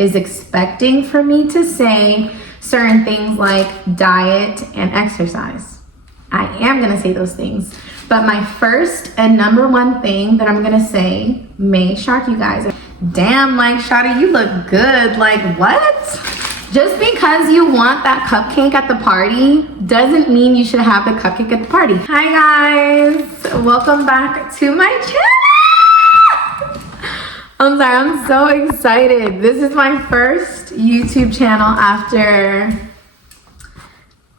is expecting for me to say certain things like diet and exercise. I am gonna say those things. But my first and number one thing that I'm gonna say may shock you guys. Damn, like, Shawty, you look good. Like, what? Just because you want that cupcake at the party doesn't mean you should have the cupcake at the party. Hi guys, welcome back to my channel. I'm sorry, I'm so excited. This is my first YouTube channel after,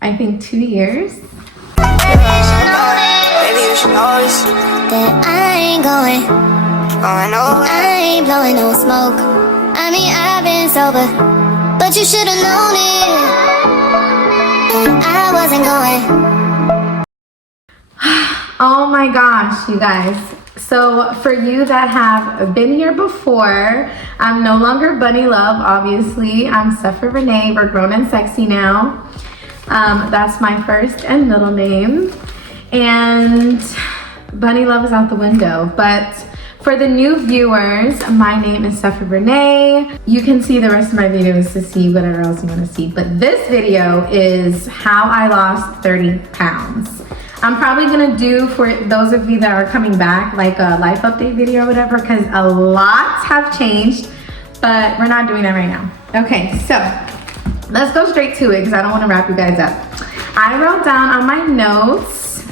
I think, 2 years. Baby, you should know this. That I ain't going over. I ain't blowing no smoke. I mean, I've been sober, but you should've known it. And I wasn't going. Oh my gosh, you guys. So for you that have been here before, I'm no longer Bunny Love, obviously. I'm Sephora Renee. We're grown and sexy now. That's my first and middle name. And Bunny Love is out the window. But for the new viewers, my name is Sephora Renee. You can see the rest of my videos to see whatever else you want to see. But this video is how I lost 30 pounds. I'm probably gonna do, for those of you that are coming back, like a life update video or whatever, because a lot have changed, but we're not doing that right now. Okay, so let's go straight to it because I don't want to wrap you guys up. I wrote down on my notes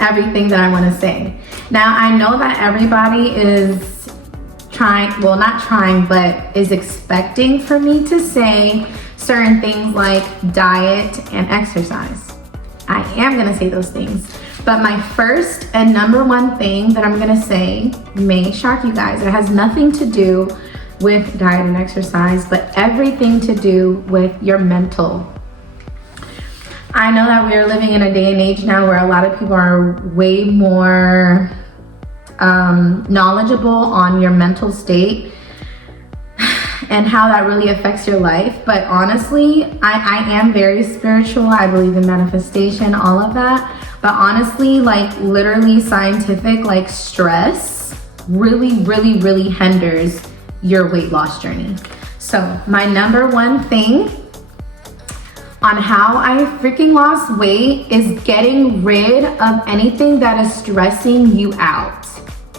everything that I want to say. Now, I know that everybody is trying, well, not trying, but is expecting for me to say certain things like diet and exercise. I am gonna say those things. But my first and number one thing that I'm gonna say may shock you guys. It has nothing to do with diet and exercise, but everything to do with your mental. I know that we are living in a day and age now where a lot of people are way more knowledgeable on your mental state and how that really affects your life. But honestly, I am very spiritual. I believe in manifestation, all of that. But honestly, like literally scientific, like stress really hinders your weight loss journey. So my number one thing on how I freaking lost weight is getting rid of anything that is stressing you out.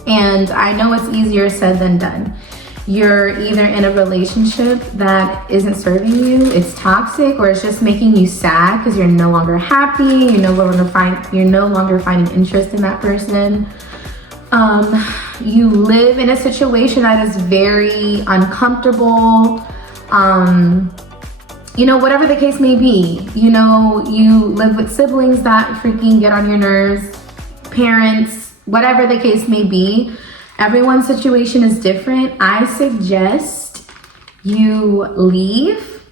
And I know it's easier said than done. You're either in a relationship that isn't serving you, it's toxic, or it's just making you sad because you're no longer happy, you're no longer finding interest in that person. You live in a situation that is very uncomfortable. You know, whatever the case may be. You know, you live with siblings that freaking get on your nerves, parents, whatever the case may be. Everyone's situation is different. I suggest you leave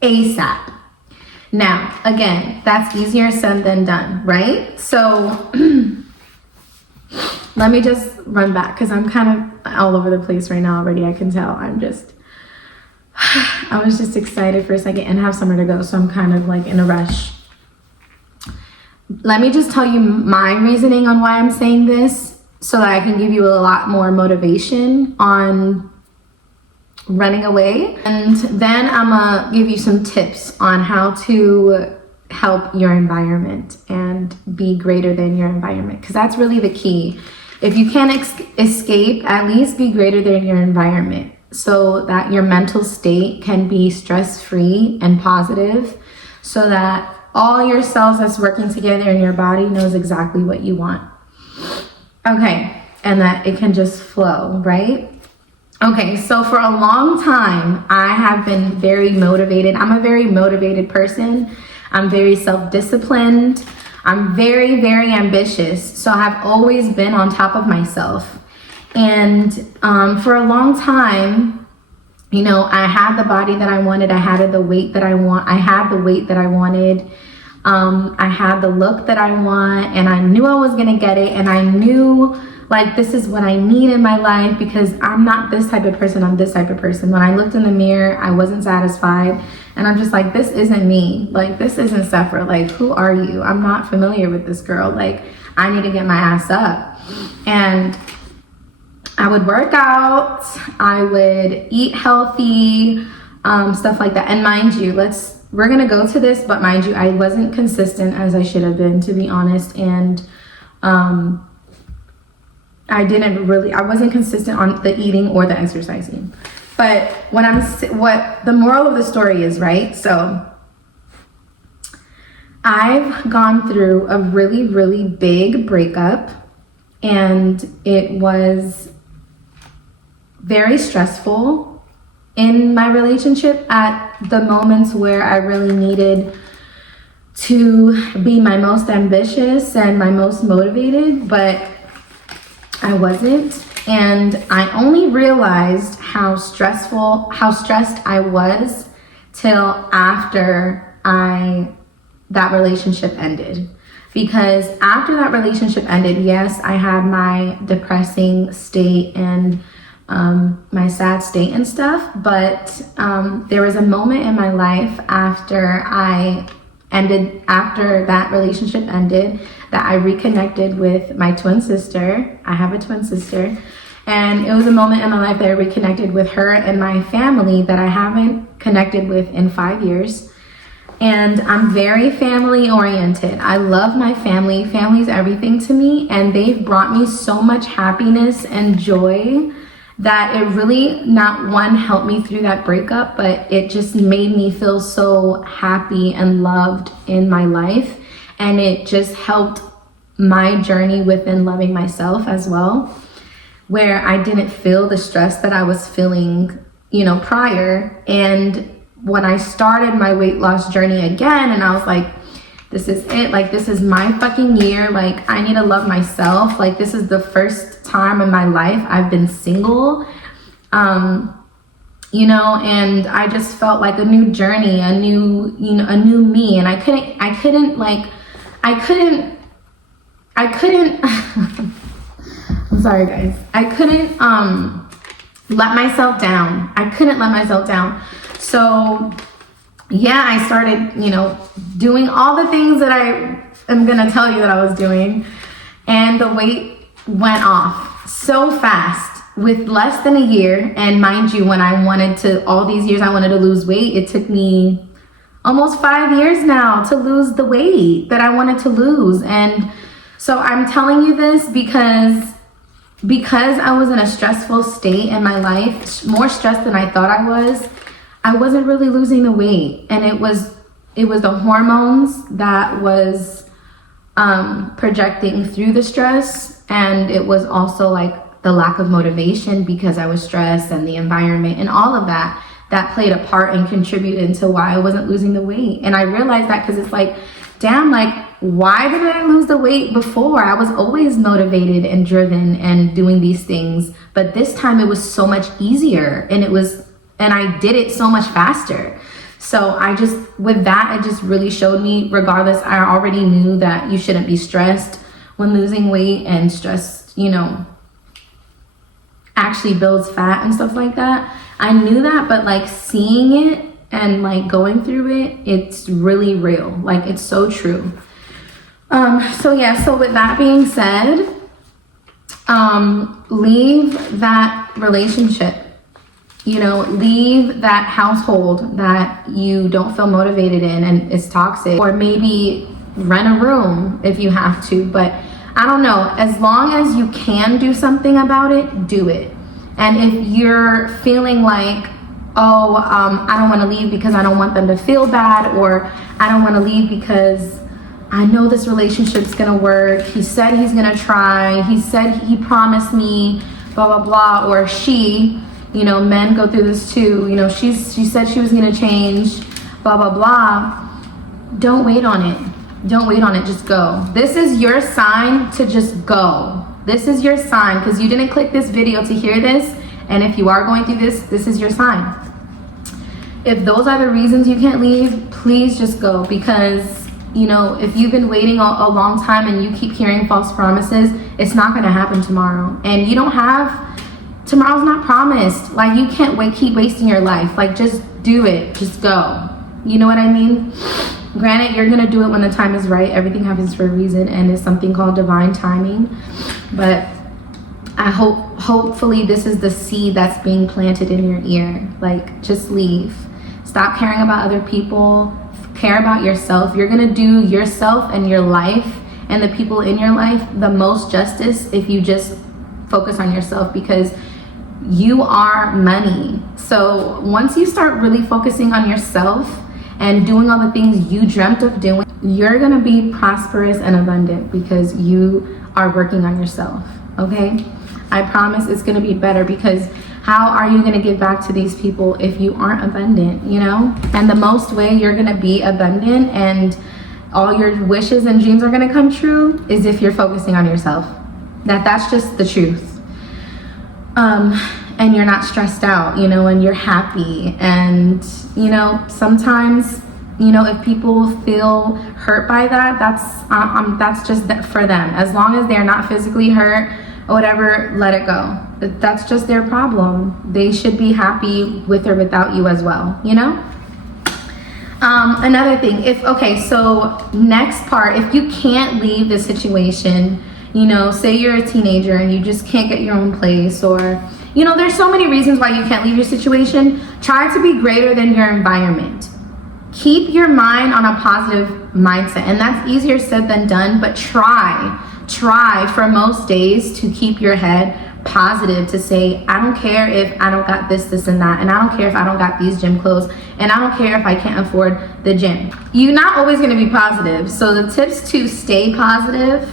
ASAP. Now, again, that's easier said than done, right? So let me just run back because I'm kind of all over the place right now already. I can tell. I was just excited for a second and have somewhere to go. So I'm kind of like in a rush. Let me just tell you my reasoning on why I'm saying this, so that I can give you a lot more motivation on running away. And then I'm gonna give you some tips on how to help your environment and be greater than your environment, because that's really the key. If you can't escape, at least be greater than your environment so that your mental state can be stress-free and positive, so that all your cells that's working together in your body knows exactly what you want. Okay, and that it can just flow, right? Okay, so for a long time, I have been very motivated. I'm a very motivated person. I'm very self-disciplined. I'm very ambitious. So I've always been on top of myself. And for a long time, you know, I had the body that I wanted. I had the weight that I want. I had the weight that I wanted. I had the look that I want, and I knew I was gonna get it, and I knew like this is what I need in my life, because I'm not this type of person, I'm this type of person. When I looked in the mirror, I wasn't satisfied, and I'm just like, this isn't me. Like, this isn't Sephora. Like, who are you? I'm not familiar with this girl. Like, I need to get my ass up. And I would work out, I would eat healthy, stuff like that. And mind you, we're gonna go to this, but mind you, I wasn't consistent as I should have been, to be honest. And I wasn't consistent on the eating or the exercising. But what the moral of the story is, right? So I've gone through a really, really big breakup, and it was very stressful in my relationship at the moments where I really needed to be my most ambitious and my most motivated, but I wasn't. And I only realized how stressed I was till after that relationship ended. Because after that relationship ended, yes, I had my depressing state and my sad state and stuff, but there was a moment in my life after that relationship ended, that I reconnected with my twin sister. I have a twin sister, and it was a moment in my life that I reconnected with her and my family that I haven't connected with in 5 years. And I'm very family oriented. I love my family. Family's everything to me, and they've brought me so much happiness and joy that it really not one helped me through that breakup, but it just made me feel so happy and loved in my life. And it just helped my journey within loving myself as well, where I didn't feel the stress that I was feeling, prior. And when I started my weight loss journey again, and I was like, this is it, like, this is my fucking year, like, I need to love myself, like, this is the first time in my life I've been single, and I just felt like a new journey, a new me, and I couldn't I'm sorry guys, I couldn't let myself down. So yeah, I started, doing all the things that I am gonna tell you that I was doing, and the weight went off so fast with less than a year. And mind you, when all these years I wanted to lose weight, it took me almost 5 years now to lose the weight that I wanted to lose. And so I'm telling you this because I was in a stressful state in my life, more stressed than I thought I wasn't really losing the weight. And it was the hormones that was projecting through the stress. And it was also like the lack of motivation because I was stressed, and the environment and all of that played a part and contributed to why I wasn't losing the weight. And I realized that because it's like, damn, like, why did I lose the weight before? I was always motivated and driven and doing these things, but this time it was so much easier, and I did it so much faster. So with that, it just really showed me, regardless, I already knew that you shouldn't be stressed when losing weight, and stress, actually builds fat and stuff like that. I knew that, but like seeing it and like going through it, it's really real. Like, it's so true. So with that being said, leave that relationship, leave that household that you don't feel motivated in and it's toxic, or maybe rent a room if you have to. But I don't know, as long as you can do something about it, do it. And if you're feeling like, I don't want to leave because I don't want them to feel bad, or I don't want to leave because I know this relationship's gonna work, he said he's gonna try, he said he promised me, blah blah blah, or she, men go through this too, she said she was gonna change, blah blah blah. Don't wait on it, just go. This is your sign to just go. This is your sign, because you didn't click this video to hear this, and if you are going through this is your sign. If those are the reasons you can't leave, please just go, because if you've been waiting a long time and you keep hearing false promises, it's not going to happen tomorrow. And tomorrow's not promised. Like, you can't keep wasting your life. Like, just do it. Just go. You know what I mean? Granted, you're going to do it when the time is right. Everything happens for a reason, and it's something called divine timing. But hopefully this is the seed that's being planted in your ear. Like, just leave. Stop caring about other people. Care about yourself. You're gonna do yourself and your life and the people in your life the most justice if you just focus on yourself, because you are money. So once you start really focusing on yourself and doing all the things you dreamt of doing, you're gonna be prosperous and abundant because you are working on yourself, okay? I promise it's gonna be better, because how are you gonna give back to these people if you aren't abundant, you know? And the most way you're gonna be abundant and all your wishes and dreams are gonna come true is if you're focusing on yourself. That's just the truth. And you're not stressed out, you know, and you're happy. And, you know, sometimes, you know, if people feel hurt by that, that's just for them. As long as they're not physically hurt or whatever, let it go. That's just their problem. They should be happy with or without you as well, you know? Another thing, so next part, if you can't leave the situation, you know, say you're a teenager and you just can't get your own place, or, you know, there's so many reasons why you can't leave your situation. Try to be greater than your environment. Keep your mind on a positive mindset, and that's easier said than done, but try for most days to keep your head positive, to say, I don't care if I don't got this and that, and I don't care if I don't got these gym clothes, and I don't care if I can't afford the gym. You're not always going to be positive. So the tips to stay positive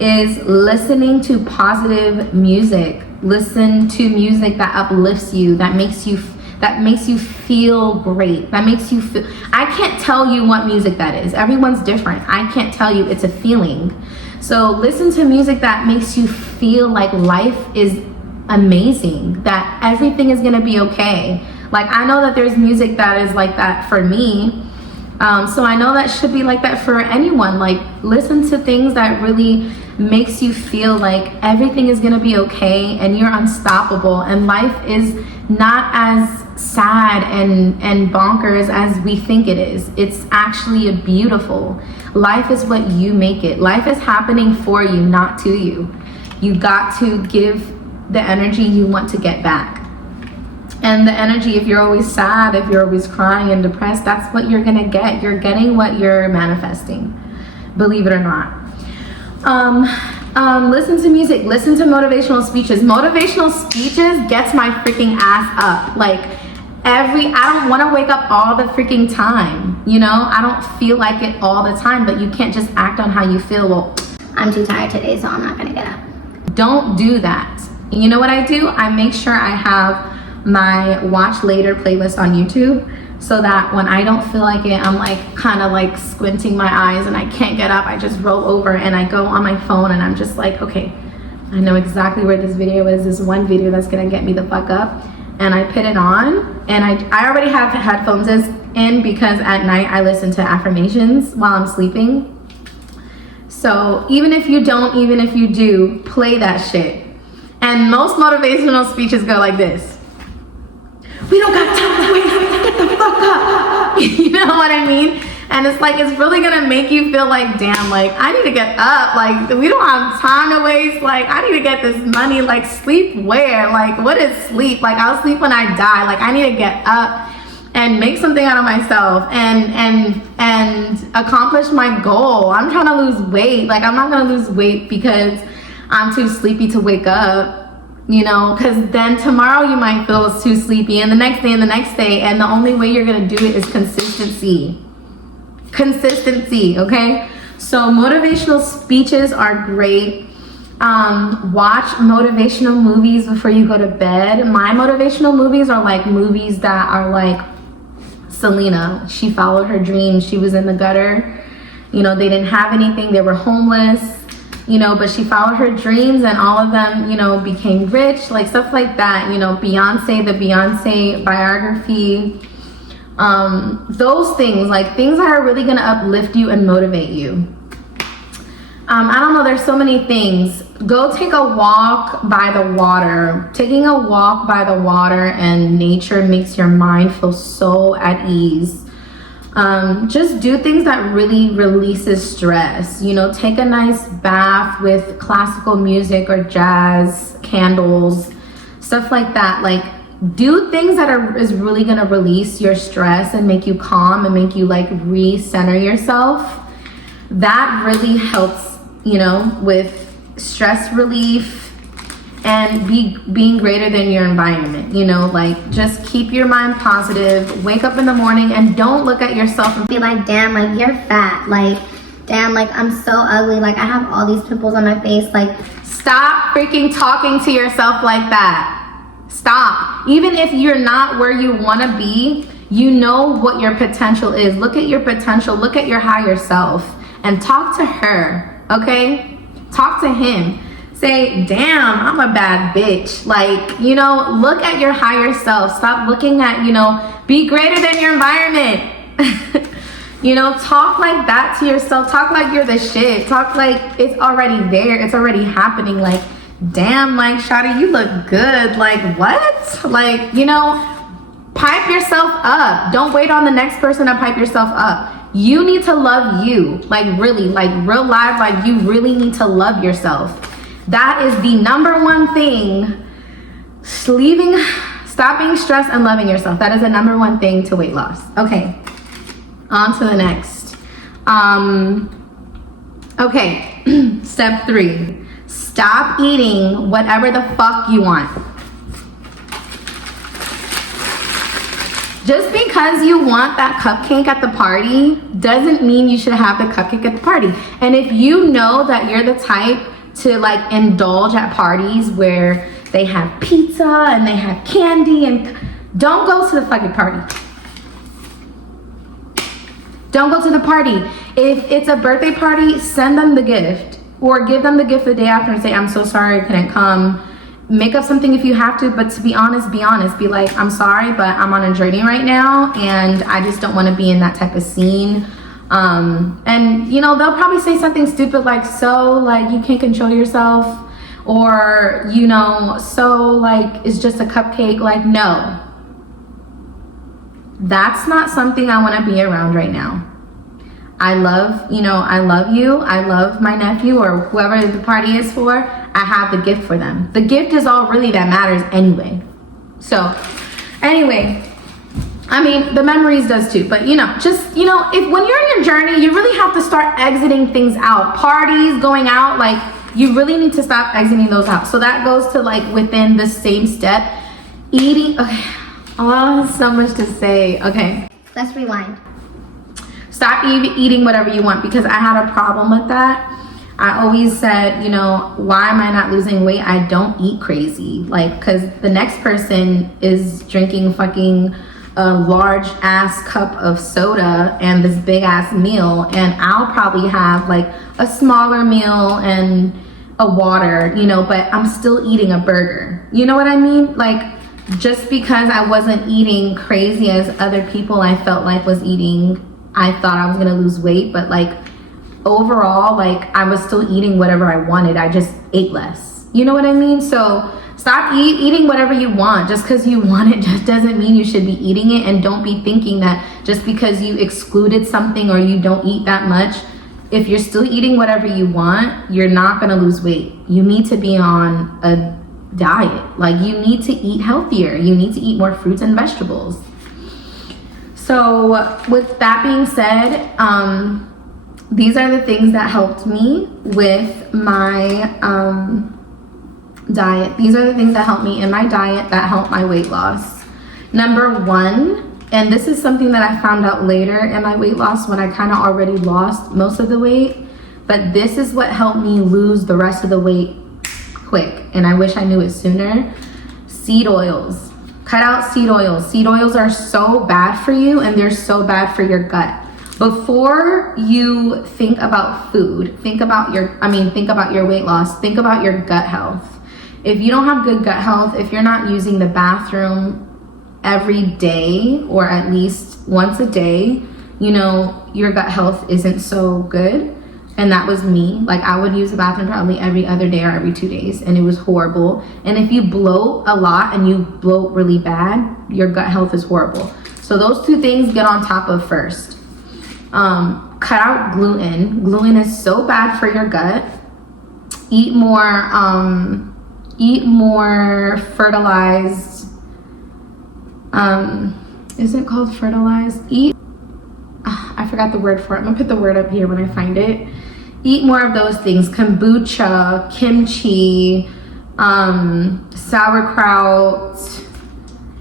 is listening to positive music. Listen to music that uplifts you, that makes you feel great, that makes you feel, I can't tell you what music that is. Everyone's different. I can't tell you, it's a feeling. So listen to music that makes you feel like life is amazing, that everything is gonna be okay. Like, I know that there's music that is like that for me. So I know that should be like that for anyone. Like, listen to things that really makes you feel like everything is gonna be okay and you're unstoppable, and life is not as sad and bonkers as we think it is. It's actually beautiful. Life is what you make it. Life is happening for you, not to you. You got to give the energy you want to get back. And the energy, if you're always sad, if you're always crying and depressed, that's what you're gonna get. You're getting what you're manifesting, believe it or not. Listen to music, listen to motivational speeches. Motivational speeches gets my freaking ass up. Like, I don't want to wake up all the freaking time, you know? I don't feel like it all the time, but you can't just act on how you feel. Well, I'm too tired today, so I'm not gonna get up. Don't do that. You know what I do? I make sure I have my watch later playlist on YouTube, so that when I don't feel like it, I'm like kind of like squinting my eyes and I can't get up, I just roll over and I go on my phone and I'm just like, okay, I know exactly where this video is. This one video that's gonna get me the fuck up. And I put it on, and I already have headphones in because at night I listen to affirmations while I'm sleeping. So even if you don't, even if you do, play that shit. And most motivational speeches go like this. We don't got time to wait, get the fuck up. You know what I mean? And it's like, it's really gonna make you feel like, damn, like, I need to get up. Like, we don't have time to waste. Like, I need to get this money. Like, sleep where? Like, what is sleep? Like, I'll sleep when I die. Like, I need to get up and make something out of myself and accomplish my goal. I'm trying to lose weight. Like, I'm not gonna lose weight because I'm too sleepy to wake up, you know, because then tomorrow you might feel too sleepy, and the next day and the next day, and the only way you're gonna do it is consistency. Okay? So motivational speeches are great. Watch motivational movies before you go to bed. My motivational movies are like movies that are like Selena. She followed her dreams. She was in the gutter. You know, they didn't have anything. They were homeless, you know, but she followed her dreams and all of them, you know, became rich, like stuff like that. You know, Beyonce, the Beyonce biography. Those things, like things that are really gonna uplift you and motivate you. I don't know, there's so many things. Go take a walk by the water. Taking a walk by the water and nature makes your mind feel so at ease. Just do things that really releases stress. You know, take a nice bath with classical music or jazz, candles, stuff like that. Like, do things that is really gonna release your stress and make you calm and make you like re-center yourself. That really helps, you know, with stress relief and being greater than your environment. You know, like, just keep your mind positive, wake up in the morning and don't look at yourself and Be like, damn, like, you're fat. Like, damn, like, I'm so ugly. Like, I have all these pimples on my face. Like, stop freaking talking to yourself like that. Stop. Even if you're not where you want to be, you know what your potential is. Look at your potential. Look at your higher self and talk to her, okay? Talk to him. Say, damn, I'm a bad bitch. Like, you know, look at your higher self. Stop looking at, you know, be greater than your environment. You know, talk like that to yourself. Talk like you're the shit. Talk like it's already there. It's already happening. Like, damn, like, shawty, you look good. Like, what? Like, you know, pipe yourself up. Don't wait on the next person to pipe yourself up. You need to love you. Like, really, like, real life, like, you really need to love yourself. That is the number one thing. Stop being stressed and loving yourself. That is the number one thing to weight loss. Okay, on to the next. Okay, step 3. Stop eating whatever the fuck you want. Just because you want that cupcake at the party doesn't mean you should have the cupcake at the party. And if you know that you're the type to like indulge at parties where they have pizza and they have candy, and don't go to the fucking party. Don't go to the party. If it's a birthday party, send them the gift or give them the gift the day after and say, I'm so sorry I couldn't come. Make up something if you have to, but to be honest, be honest. Be like, I'm sorry, but I'm on a journey right now and I just don't want to be in that type of scene. And you know, they'll probably say something stupid like, so like you can't control yourself, or you know, so like it's just a cupcake. Like, no, that's not something I want to be around right now. I love, you know, I love you. I love my nephew or whoever the party is for. I have the gift for them. The gift is all really that matters anyway. So anyway, I mean, the memories does too, but you know, just, you know, if when you're in your journey, you really have to start exiting things out. Parties, going out, like, you really need to stop exiting those out. So that goes to like within the same step. Eating, okay, oh, so much to say. Okay, let's rewind. stop eating whatever you want, because I had a problem with that. I always said, you know, why am I not losing weight? I don't eat crazy. Like, because the next person is drinking fucking a large ass cup of soda and this big ass meal, and I'll probably have like a smaller meal and a water, you know, but I'm still eating a burger. You know what I mean? Like, just because I wasn't eating crazy as other people I felt like was eating, I thought I was gonna lose weight, but like overall, like I was still eating whatever I wanted. I just ate less. You know what I mean? So stop eating whatever you want. Just because you want it just doesn't mean you should be eating it. And don't be thinking that just because you excluded something or you don't eat that much, if you're still eating whatever you want, you're not gonna lose weight. You need to be on a diet. Like, you need to eat healthier. You need to eat more fruits and vegetables. So with that being said, these are the things that helped me with my diet. These are the things that helped me in my diet that helped my weight loss. Number one, and this is something that I found out later in my weight loss when I kind of already lost most of the weight, but this is what helped me lose the rest of the weight quick, and I wish I knew it sooner. Seed oils. Cut out seed oils. Seed oils are so bad for you, and they're so bad for your gut. Before you think about food, think about your weight loss, think about your gut health. If you don't have good gut health, if you're not using the bathroom every day or at least once a day, you know, your gut health isn't so good. And that was me. Like, I would use the bathroom probably every other day or every 2 days, and it was horrible. And if you bloat a lot and you bloat really bad, your gut health is horrible. So those two things get on top of first. Cut out gluten. Gluten is so bad for your gut. Eat more fertilized, is it called fertilized? I forgot the word for it. I'm gonna put the word up here when I find it. Eat more of those things. Kombucha, kimchi, sauerkraut,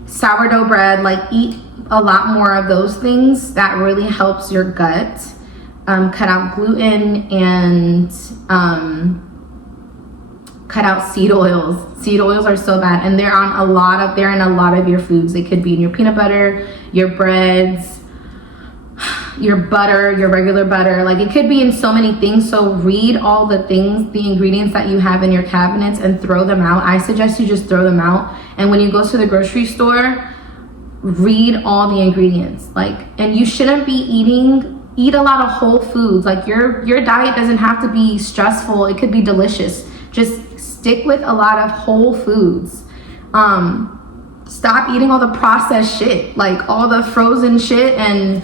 sourdough bread. Like, eat a lot more of those things. That really helps your gut. Cut out gluten and cut out seed oils. Seed oils are so bad, and they're in a lot of your foods. They could be in your peanut butter, your breads, your butter, your regular butter. Like, it could be in so many things. So read all the things, the ingredients that you have in your cabinets, and throw them out. I suggest you just throw them out. And when you go to the grocery store, read all the ingredients. Like, and you shouldn't eat a lot of whole foods. Like, your diet doesn't have to be stressful. It could be delicious. Just stick with a lot of whole foods. Stop eating all the processed shit, like all the frozen shit and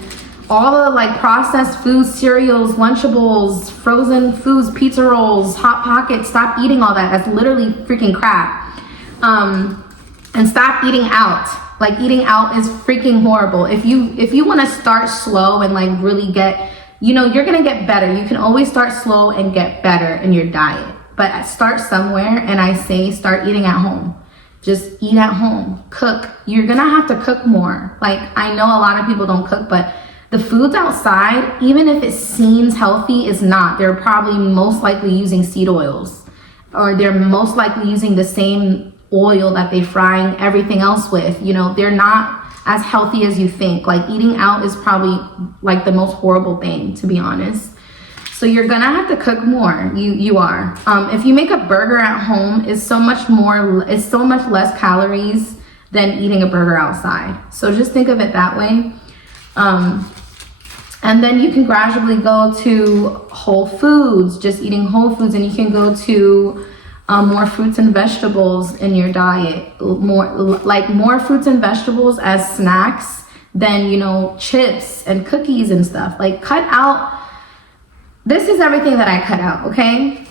all the like processed foods, cereals, Lunchables, frozen foods, pizza rolls, Hot Pockets. Stop eating all that. That's literally freaking crap. And stop eating out. Like, eating out is freaking horrible. If you want to start slow and like really get, you're gonna get better. You can always start slow and get better in your diet. But start somewhere, and I say start eating at home. Just eat at home. Cook. You're gonna have to cook more. Like, I know a lot of people don't cook, but the foods outside, even if it seems healthy, is not. They're probably most likely using seed oils, or they're most likely using the same oil that they're frying everything else with. They're not as healthy as you think. Like, eating out is probably like the most horrible thing, to be honest. So you're gonna have to cook more. You are. If you make a burger at home, it's so much less calories than eating a burger outside. So just think of it that way. And then you can gradually go to whole foods, just eating whole foods, and you can go to more fruits and vegetables in your diet. More fruits and vegetables as snacks than, chips and cookies and stuff. Like, cut out. This is everything that I cut out, okay?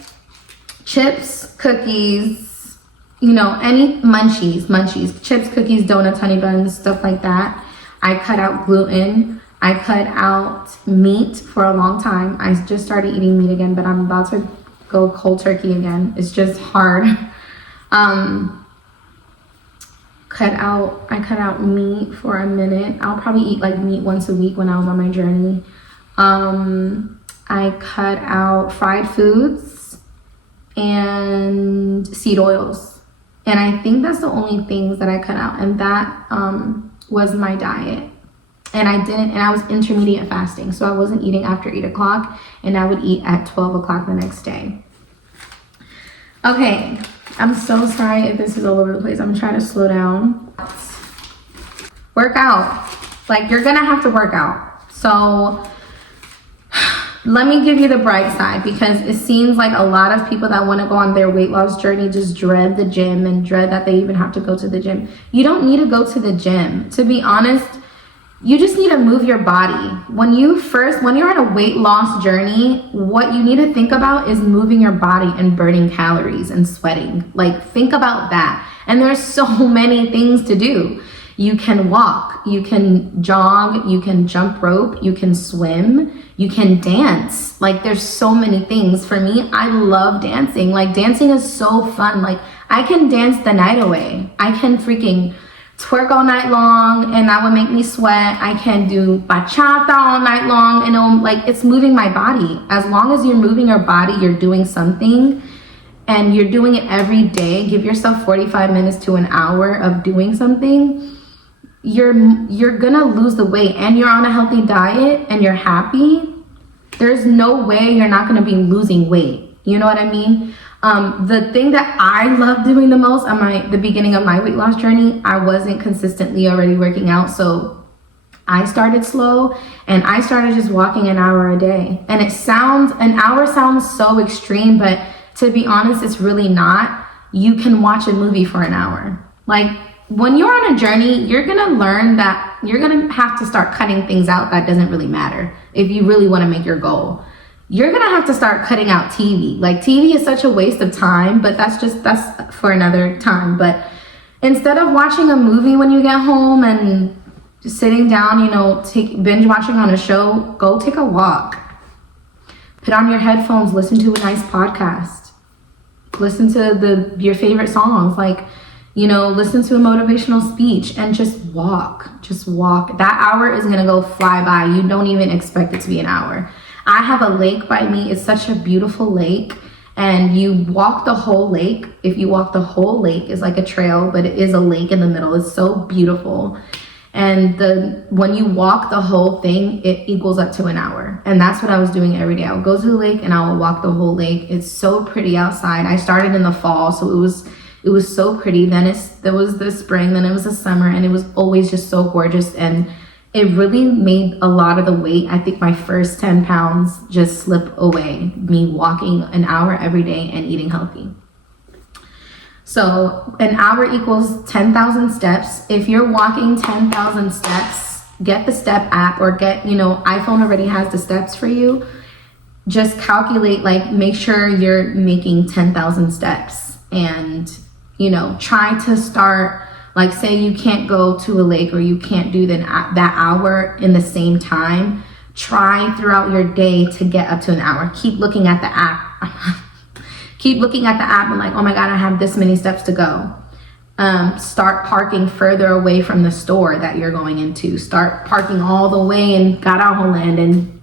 Chips, cookies, any munchies, chips, cookies, donuts, honey buns, stuff like that. I cut out gluten. I cut out meat for a long time. I just started eating meat again, but I'm about to go cold turkey again. It's just hard. I cut out meat for a minute. I'll probably eat like meat once a week when I was on my journey. I cut out fried foods and seed oils. And I think that's the only things that I cut out. And that was my diet. And I was intermediate fasting. So I wasn't eating after 8 o'clock, and I would eat at 12 o'clock the next day. Okay, I'm so sorry if this is all over the place. I'm trying to slow down. Work out. Like, you're gonna have to work out. So let me give you the bright side, because it seems like a lot of people that want to go on their weight loss journey just dread the gym and dread that they even have to go to the gym. You don't need to go to the gym. To be honest, you just need to move your body. When you're on a weight loss journey, what you need to think about is moving your body and burning calories and sweating. Like, think about that. And there's so many things to do. You can walk, you can jog, you can jump rope, you can swim, you can dance. Like, there's so many things. For me, I love dancing. Like, dancing is so fun. Like, I can dance the night away. I can freaking twerk all night long, and that would make me sweat. I can do bachata all night long, and it's moving my body. As long as you're moving your body, you're doing something, and you're doing it every day. Give yourself 45 minutes to an hour of doing something. You're gonna lose the weight, and you're on a healthy diet, and you're happy. There's no way you're not gonna be losing weight. You know what I mean? The thing that I love doing the most on the beginning of my weight loss journey, I wasn't consistently already working out, so I started slow, and I started just walking an hour a day. And an hour sounds so extreme, but to be honest, it's really not. You can watch a movie for an hour. Like, when you're on a journey, you're gonna learn that you're gonna have to start cutting things out that doesn't really matter if you really want to make your goal. You're gonna have to start cutting out TV. Like, TV is such a waste of time, but that's for another time. But instead of watching a movie when you get home and just sitting down, you know, binge watching on a show, go take a walk. Put on your headphones, listen to a nice podcast. Listen to your favorite songs, like, you know, listen to a motivational speech and just walk. Just walk. That hour is gonna go fly by. You don't even expect it to be an hour. I have a lake by me. It's such a beautiful lake. And you walk the whole lake. If you walk the whole lake, it's like a trail, but it is a lake in the middle. It's so beautiful. And when you walk the whole thing, it equals up to an hour. And that's what I was doing every day. I would go to the lake and I would walk the whole lake. It's so pretty outside. I started in the fall, so it was so pretty. Then there was the spring, then it was the summer, and it was always just so gorgeous. And it really made a lot of the weight. I think my first 10 pounds just slip away, me walking an hour every day and eating healthy. So an hour equals 10,000 steps. If you're walking 10,000 steps, get the Step app, or iPhone already has the steps for you. Just calculate, like, make sure you're making 10,000 steps, and, you know, try to start. Like, say you can't go to a lake or you can't do that hour in the same time. Try throughout your day to get up to an hour. Keep looking at the app. Keep looking at the app and like, oh my God, I have this many steps to go. Start parking further away from the store that you're going into. Start parking all the way in Carajo Land, and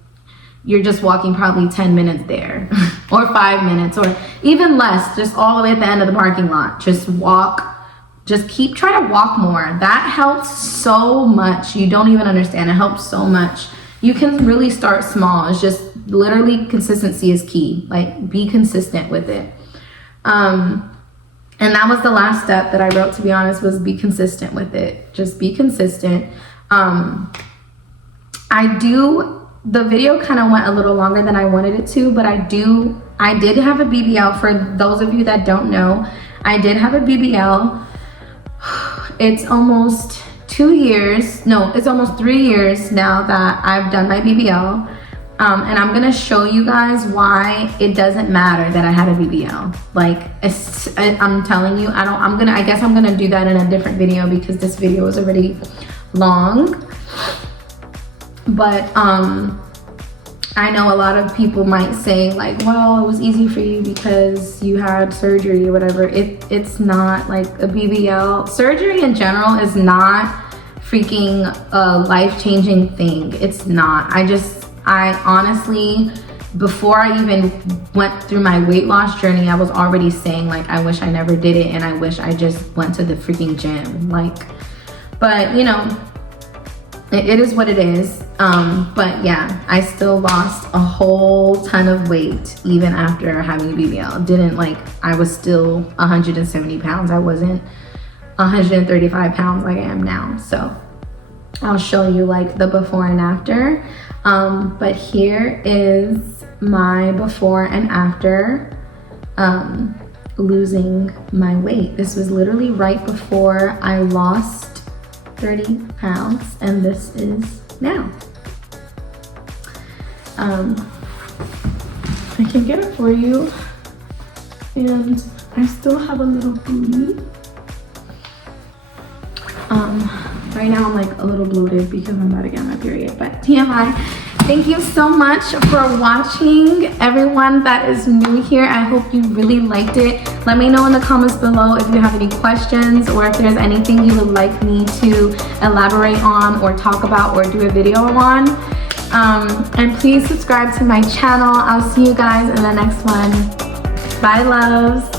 you're just walking probably 10 minutes there or 5 minutes or even less, just all the way at the end of the parking lot. Just walk. Just try to walk more. That helps so much. You don't even understand. It helps so much. You can really start small. It's just literally consistency is key. Like, be consistent with it. And that was the last step that I wrote, to be honest, was be consistent with it. Just be consistent. The video kind of went a little longer than I wanted it to, but I did have a BBL. For those of you that don't know, I did have a BBL. It's almost 2 years. No, it's almost 3 years now that I've done my BBL. And I'm gonna show you guys why it doesn't matter that I had a BBL. Like, I'm telling you, I guess I'm gonna do that in a different video because this video is already long. But I know a lot of people might say, like, well, it was easy for you because you had surgery or whatever. It's not. Like, a BBL. Surgery in general is not freaking a life-changing thing. It's not. I honestly, before I even went through my weight loss journey, I was already saying, like, I wish I never did it, and I wish I just went to the freaking gym. Like, but, you know, it is what it is. But yeah, I still lost a whole ton of weight even after having a BBL. I was still 170 pounds. I wasn't 135 pounds like I am now. So I'll show you like the before and after. But here is my before and after losing my weight. This was literally right before I lost 30 pounds, and this is now. I can get it for you, and I still have a little booty. Right now I'm like a little bloated because I'm about to get my period, but TMI. Thank you so much for watching. Everyone that is new here, I hope you really liked it. Let me know in the comments below if you have any questions or if there's anything you would like me to elaborate on or talk about or do a video on. And please subscribe to my channel. I'll see you guys in the next one. Bye, loves.